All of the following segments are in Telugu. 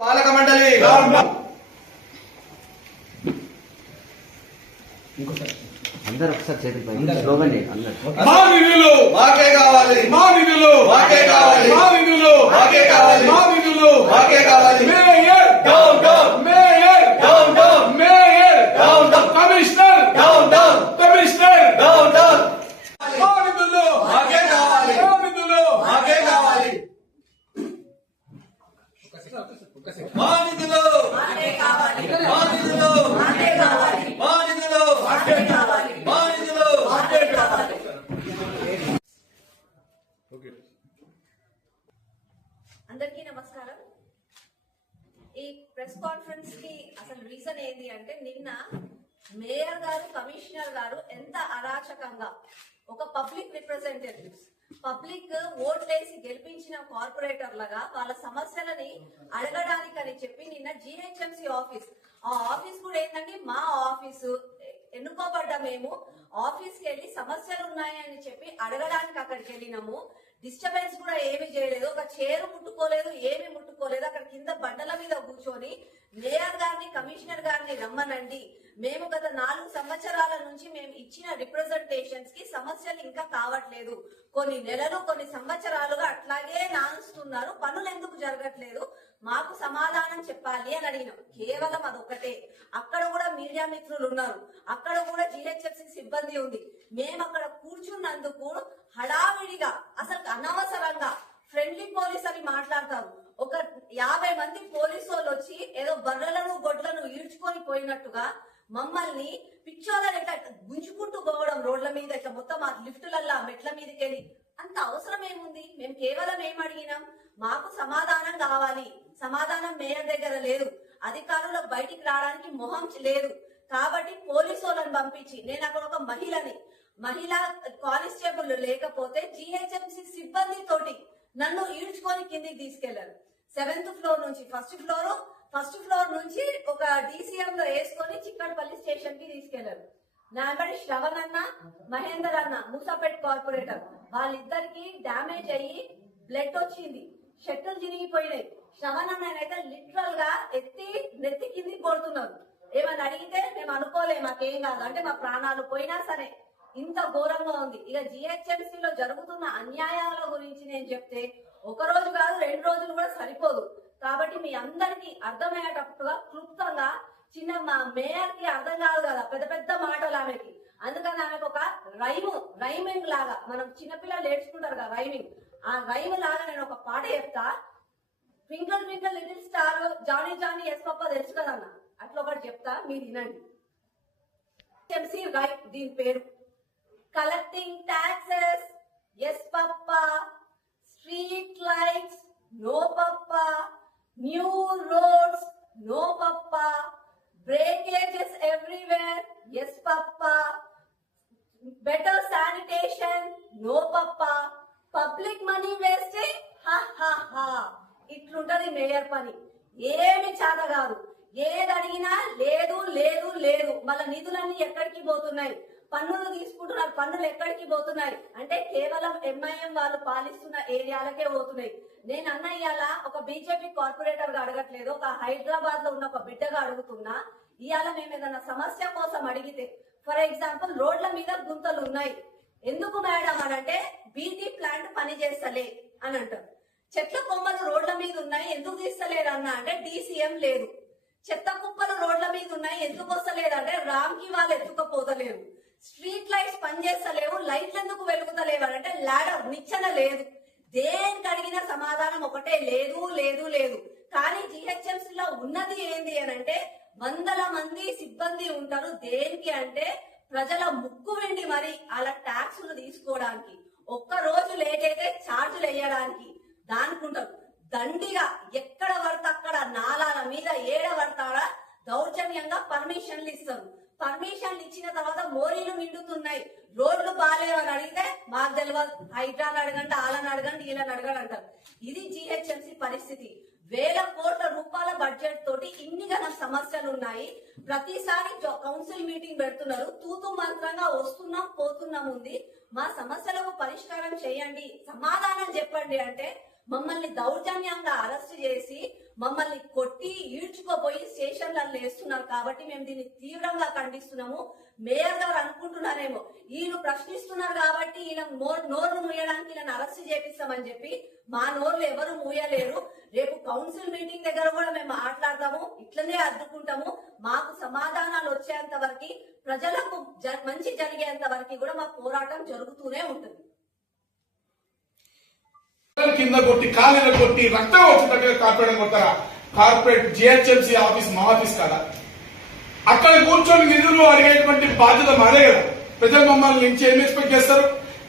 పాలక మండలి అందరు ఒకసారి చేతులు పైకి స్లోగన్ మా నిధులు. మాకే కావాలి. మా నిధులు. మాకే కావాలి. మా నిధులు. మాకే కావాలి. మా నిధులు. మాకే కావాలి. Mayor. Down down. Mayor. Down down. Mayor. Down down. Commissioner. Down down. Commissioner. Down down. మా నిధులు. మాకే కావాలి. మా నిధులు. మాకే కావాలి. మా నిధులు మా నిధులు మా నిధులు మా నిధులు అందరికీ నమస్కారం. ఈ ప్రెస్ కాన్ఫరెన్స్కి అసలు రీజన్ ఏంటి అంటే నిన్న మేయర్ గారు కమిషనర్ గారు ఎంత అరాచకంగా ఒక పబ్లిక్ రిప్రజెంటేటివ్స్ పబ్లిక్ ఓట్లేసి గెలిపించిన కార్పొరేటర్లుగా వాళ్ళ సమస్యలని అడగడానికని చెప్పి నిన్న జిహెచ్ఎంసీ ఆఫీస్. ఆ ఆఫీస్ కూడా ఏంటంటే మా ఆఫీసు. ఎన్నుకోబడ్డ మేము. ఆఫీస్కి వెళ్ళి సమస్యలు ఉన్నాయని చెప్పి అడగడానికి అక్కడికి వెళ్ళినాము. డిస్టర్బెన్స్ కూడా ఏమి చేయలేదు. ఒక చైర్ ముట్టుకోలేదు ఏమీ ముట్టుకోలేదు. అక్కడ కింద బండల మీద కూర్చొని మేయర్ గారిని కమిషనర్ గారిని రమ్మనండి. మేము గత నాలుగు సంవత్సరాల నుంచి మేము ఇచ్చిన రిప్రజెంటేషన్స్కి సమస్యలు ఇంకా కావట్లేదు. కొన్ని నెలలు కొన్ని సంవత్సరాలుగా అట్లాగే నానుస్తున్నారు. పనులు ఎందుకు జరగట్లేదు? మాకు సమాధానం చెప్పాలి అని అడిగినాం. కేవలం అదొకటే అక్కడ కూడా మీడియా మిత్రులు ఉన్నారు. అక్కడ కూడా జిహెచ్ఎఫ్సి సిబ్బంది ఉంది. మేము అక్కడ కూర్చున్నందుకు హడావిడిగా అసలు అనవసరంగా ఫ్రెండ్లీ పోలీస్ అని మాట్లాడతారు. ఒక యాభై మంది పోలీసు వాళ్ళు వచ్చి ఏదో బర్రెలను గొడ్లను ఈడ్చుకొని పోయినట్టుగా మమ్మల్ని పిచ్చోదని ఇట్లా గుంజుకుంటూ పోవడం రోడ్ల మీద ఇట్లా మొత్తం ఆ లిఫ్టులల్లా మెట్ల మీదకి వెళ్ళి అంత అవసరం ఏముంది? మేము కేవలం ఏం అడిగినాం? మాకు సమాధానం కావాలి. సమాధానం మేయర్ దగ్గర లేదు. అధికారులు బయటికి రావడానికి మొహం లేదు. కాబట్టి పోలీసు వాళ్ళని పంపించి నేను అక్కడ ఒక మహిళని మహిళా కానిస్టేబుల్ లేకపోతే జిహెచ్ఎంసి సిబ్బంది తోటి నన్ను ఈడ్చుకొని కిందికి తీసుకెళ్ళారు. సెవెంత్ ఫ్లోర్ నుంచి ఫస్ట్ ఫ్లోర్ ఫస్ట్ ఫ్లోర్ నుంచి ఒక డీసీఎం లో వేసుకొని చిక్కడపల్లి స్టేషన్కి తీసుకెళ్ళారు. నా వెంబడి శ్రవణ్ అన్న మహేందర్ అన్న మూసాపేట్ కార్పొరేటర్ వాళ్ళిద్దరికి డ్యామేజ్ అయ్యి బ్లడ్ వచ్చింది. షటిల్ చిరిగిపోయినాయి శ్రవణ్ అన్న అయితే లిటరల్గా ఎత్తి నెత్తి కింది కొడుతున్నారు. ఏమని అడిగితే మేము అనుకోలేము మాకేం కాదు. అంటే మా ప్రాణాలు పోయినా సరే ఇంత ఘోరంగా ఉంది. ఇక జిహెచ్ఎంసీ లో జరుగుతున్న అన్యాయాల గురించి నేను చెప్తే ఒక రోజు కాదు రెండు రోజులు కూడా సరిపోదు. కాబట్టి మీ అందరికి అర్థమయ్యేటట్టుగా క్లుప్తంగా చిన్న మా మేయర్కి అర్థం కాదు కదా పెద్ద పెద్ద మాటలు ఆమెకి. అందుకని ఆమెకు ఒక రైము రైమింగ్ లాగా మనం చిన్నపిల్లలు నేర్చుకుంటారు కదా రైమింగ్. ఆ రైమ్ లాగా నేను ఒక పాట చెప్తా. Twinkle twinkle little star Johnny Johnny yes papa తెలుసు కదన్న అట్లా ఒకటి చెప్తా మీరు వినండి. ఎంసీ రైట్ దీని పేరు. కలెక్టింగ్ ట్యాక్సెస్ ఎస్ పప్ప స్ట్రీట్ లైట్స్ నో పప్ప న్యూ రోడ్స్ నో పప్ప బ్రేకేజెస్ ఎవ్రీవేర్ ఎస్ పప్ప బెటర్ శానిటేషన్ నో పప్ప పబ్లిక్ మనీ వేస్టింగ్ ఇట్లుంటది మేయర్ పని. ఏమి చేత కాదు ఏది అడిగినా లేదు లేదు లేదు. మళ్ళీ నిధులన్నీ ఎక్కడికి పోతున్నాయి? పన్నులు తీసుకుంటున్నారు. పన్నులు ఎక్కడికి పోతున్నాయి? అంటే కేవలం ఎంఐఎం వాళ్ళు పాలిస్తున్న ఏరియాలకే పోతున్నాయి. నేను అన్న ఇవాళ ఒక బీజేపీ కార్పొరేటర్గా అడగట్లేదు. ఒక హైదరాబాద్లో ఉన్న ఒక బిడ్డగా అడుగుతున్నా. ఇవాళ మేము ఏదైనా సమస్య కోసం అడిగితే ఫర్ ఎగ్జాంపుల్ రోడ్ల మీద గుంతలు ఉన్నాయి. ఎందుకు మేడం అని అంటే బీటీ ప్లాంట్ పని చేస్తలే అని అంటారు. చెట్ల కొమ్మలు రోడ్ల మీద ఉన్నాయి ఎందుకు తీస్తలేరు అన్న అంటే డీసీఎం లేదు. చెత్త కుప్పలు రోడ్ల మీద ఉన్నాయి ఎందుకు వస్తలేదు అంటే రామ్కి వాళ్ళు ఎత్తుకపోతలేరు స్ట్రీట్ లైట్స్ పనిచేస్తలేవు లైట్లు ఎందుకు వెలుగుతలేవు? అని అంటే లాడర్ నిచ్చెన లేదు. దేనికి అడిగిన సమాధానం ఒకటే లేదు లేదు లేదు. కానీ జిహెచ్ఎంసీ లో ఉన్నది ఏంది అని అంటే వందల మంది సిబ్బంది ఉంటారు. దేనికి అంటే ప్రజల ముక్కు వెండి మరి అలా ట్యాక్సులు తీసుకోవడానికి. ఒక్క రోజు లేట్ అయితే ఛార్జీలు వేయడానికి దానికి ఉంటారు దండిగా ఎక్కడ పడితే అక్కడ నాలాల మీద ఏడ పడతాడా దౌర్జన్యంగా పర్మిషన్లు ఇస్తారు. పర్మిషన్లు ఇచ్చిన తర్వాత మోరీలు నిండుతున్నాయి. రోడ్లు బాగాలేవని అడిగితే మాకు తెలియదు హైడ్రాన్ అడగండి వాళ్ళని అడగండి వీళ్ళని అడగండి అంటారు. ఇది జిహెచ్ఎంసీ పరిస్థితి. వేల కోట్ల రూపాయల బడ్జెట్ తోటి ఇన్ని గల సమస్యలు ఉన్నాయి ప్రతిసారి కౌన్సిల్ మీటింగ్ పెడుతున్నారు. తూతు మంత్రంగా వస్తున్నాం పోతున్నాం ఉంది. మా సమస్యలకు పరిష్కారం చేయండి. సమాధానం చెప్పండి అంటే మమ్మల్ని దౌర్జన్యంగా అరెస్ట్ చేసి మమ్మల్ని కొట్టి ఈడ్చుకోపోయి స్టేషన్లలో వేస్తున్నారు కాబట్టి మేము దీన్ని తీవ్రంగా ఖండిస్తున్నాము. మేయర్ గారు అనుకుంటున్నారేమో ఈయన ప్రశ్నిస్తున్నారు కాబట్టి ఈయన నోరు నోరు మూయడానికి ఈయన అరెస్ట్ చేపిస్తామని చెప్పి మా నోర్లు ఎవరు మూయలేరు. రేపు కౌన్సిల్ మీటింగ్ దగ్గర కూడా మేము మాట్లాడతాము ఇట్లనే అడ్డుకుంటాము. మాకు సమాధానాలు వచ్చేంత వరకు ప్రజలకు జ- మంచి జరిగేంత వరకు కూడా మా పోరాటం జరుగుతూనే ఉంటుంది. కింద కొట్టి కాలిన కొట్టి రక్తం వచ్చేటట్టుగా కార్పొరేట్ కొడతారా? కార్పొరేట్ జిహెచ్ఎంసీ ఆఫీస్ మా ఆఫీస్ కదా? అక్కడ కూర్చొని నిధులు అడిగేటువంటి బాధ్యత మాదే కదా. ప్రజలు మమ్మల్ని నుంచి ఏం ఎక్స్పెక్ట్ చేస్తారు?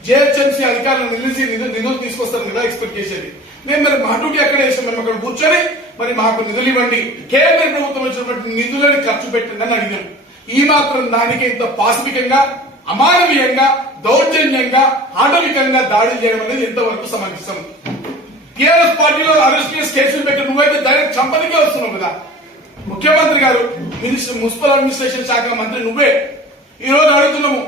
జిహెచ్ఎంసీ అధికారులు నిలిచి నిధులు నిధులు తీసుకొస్తారు కదా ఎక్స్పెక్ట్ చేసేది. మేము మరి మా డ్యూటీ ఎక్కడ వేసాం మేము అక్కడ కూర్చొని మరి మాకు నిధులు ఇవ్వండి. కేంద్ర ప్రభుత్వం వచ్చినటువంటి నిధులను ఖర్చు పెట్టండి అని అడిగాను ఈ మాత్రం దానికి ఇంత పాసిఫికంగా అమానవీయంగా దౌర్జన్యంగా ఆటవికంగా దాడి చేయడం అనేది ఇంతవరకు సమంజసం? టీఆర్ఎస్ పార్టీలో అరెస్ట్ చేసి కేసులు పెట్టి నువ్వైతే డైరెక్ట్ చంపనికే వస్తున్నావు కదా. ముఖ్యమంత్రి గారు మినిస్టర్ మున్సిపల్ అడ్మినిస్ట్రేషన్ శాఖ మంత్రి నువ్వే. ఈ రోజు అడుగుతున్నాము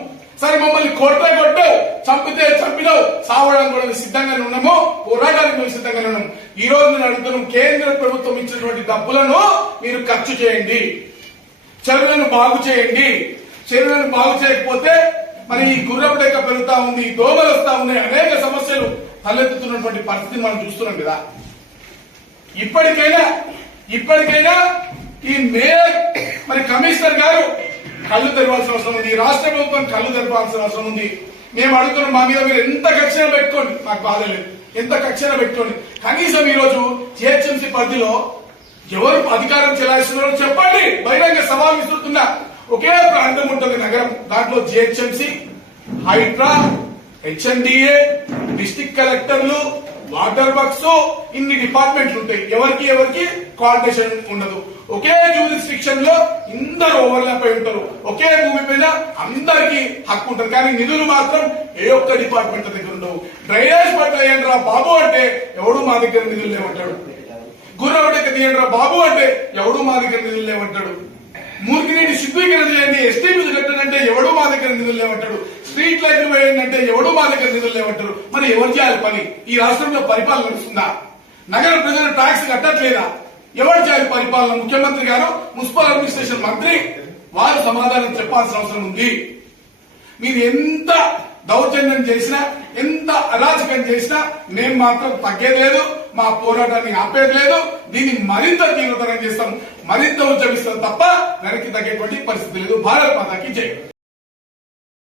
సరే మమ్మల్ని కొట్టే కొట్టావు చంపితే చంపినావు సావడం కూడా సిద్ధంగానే ఉన్నాము పోరాటానికి మేము సిద్ధంగానే ఉన్నాము. ఈ రోజు నేను అడుగుతున్నాం కేంద్ర ప్రభుత్వం ఇచ్చినటువంటి డబ్బులను మీరు ఖర్చు చేయండి చెరువులను బాగు చేయండి చెరువులను బాగు చేయకపోతే మరి ఈ గుర్రపు డెక్క పెరుగుతా ఉంది దోమలు వస్తా ఉన్నాయి అనేక సమస్యలు తలెత్తుతున్నటువంటి పరిస్థితిని మనం చూస్తున్నాం కదా. ఇప్పటికైనా ఇప్పటికైనా ఈ మేయర్ మరి కమిషనర్ గారు కళ్ళు తెరవాల్సిన అవసరం ఉంది రాష్ట్ర ప్రభుత్వం కళ్ళు తెరవాల్సిన అవసరం ఉంది. మేము అడుగుతున్నాం మా మీద మీరు ఎంత కక్షణ పెట్టుకోండి. మాకు బాధ లేదు. ఎంత కక్షణ పెట్టుకోండి. కనీసం ఈ రోజు జిహెచ్ఎంసీ పరిధిలో ఎవరు అధికారం చెలాయిస్తున్నారో చెప్పండి. బహిరంగ సవాల్ విసురుతున్నా ఒకే ప్రాంతం ఉంటుంది నగరం. దాంట్లో జిహెచ్ఎంసీ హైడ్రా హెచ్ఎండిఏ డిస్టిక్ కలెక్టర్లు వాటర్ వర్క్స్ ఇన్ని డిపార్ట్మెంట్లు ఉంటాయి. ఎవరికి ఎవరికి కోఆర్డినేషన్ ఉండదు. ఒకే జ్యూరిస్టిక్షన్లో అందరు ఓవర్లాప్ అయి ఉంటారు. ఒకే భూమి పైన అందరికి హక్కు ఉంటుంది. కానీ నిధులు మాత్రం ఏ ఒక్క డిపార్ట్మెంట్ దగ్గర ఉండవు. డ్రైనేజ్ పట్ల ఏంట్రా బాబు అంటే ఎవడు మా దగ్గర నిధులు లేవంటాడు? గుర్రవడక తీయండిరా బాబు అంటే ఎవడు మా దగ్గర నిధులు లేవంటాడు? మూర్ఖినీటి శుద్ధీకరణ లేని ఎస్టీ మీద కట్టనంటే ఎవడు మా దగ్గర నిధులు లేవంటాడు. స్ట్రీట్ లైట్లు వేయండి ఎవడో ఎవడు మా దగ్గర నిధులు లేవంటారు. మరి ఎవరు చేయాలి పని? ఈ రాష్ట్రంలో పరిపాలన నడుస్తుందా? నగర ప్రజలు ట్యాక్స్ కట్టట్లేదా? ఎవరు చేయాలి పరిపాలన? ముఖ్యమంత్రి గారు మున్సిపల్ అడ్మినిస్ట్రేషన్ మంత్రి వారు సమాధానం చెప్పాల్సిన అవసరం ఉంది. మీరు ఎంత దౌర్జన్యం చేసినా ఎంత అరాచకం చేసినా మేము మాత్రం తగ్గేది లేదు మా పోరాటాన్ని ఆపేది లేదు. దీన్ని మరింత తీవ్రతరం చేస్తాం. మరింత ఉద్యమిస్తాం తప్ప వెనక్కి తగ్గేటువంటి పరిస్థితి లేదు. భారత్ మాతాకి జై.